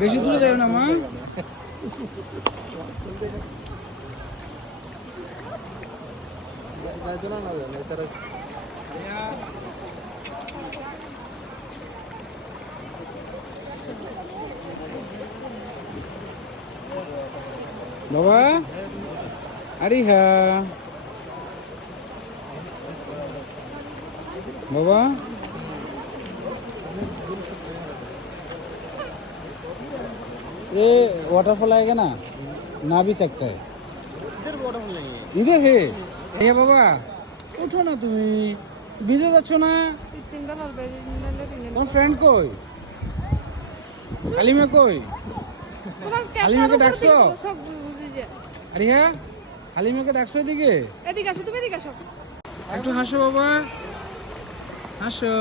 বেশি দূরে যাবে না মা। বাবা আরিহা बाबा ये वाटरफॉल आएगा ना ना भी सकता है इधर वाटरफॉल नहीं है। इधर है ये बाबा उठो ना তুমি ভিজে যাচ্ছ না তোমার ফ্রেন্ড কই হালিমা কই হালিমাকে ডাকছো আরে হ্যাঁ হালিমাকে ডাকছো এদিকে এদিকে আসো তুমি এদিকে আসো একটু হাসো বাবা হাসো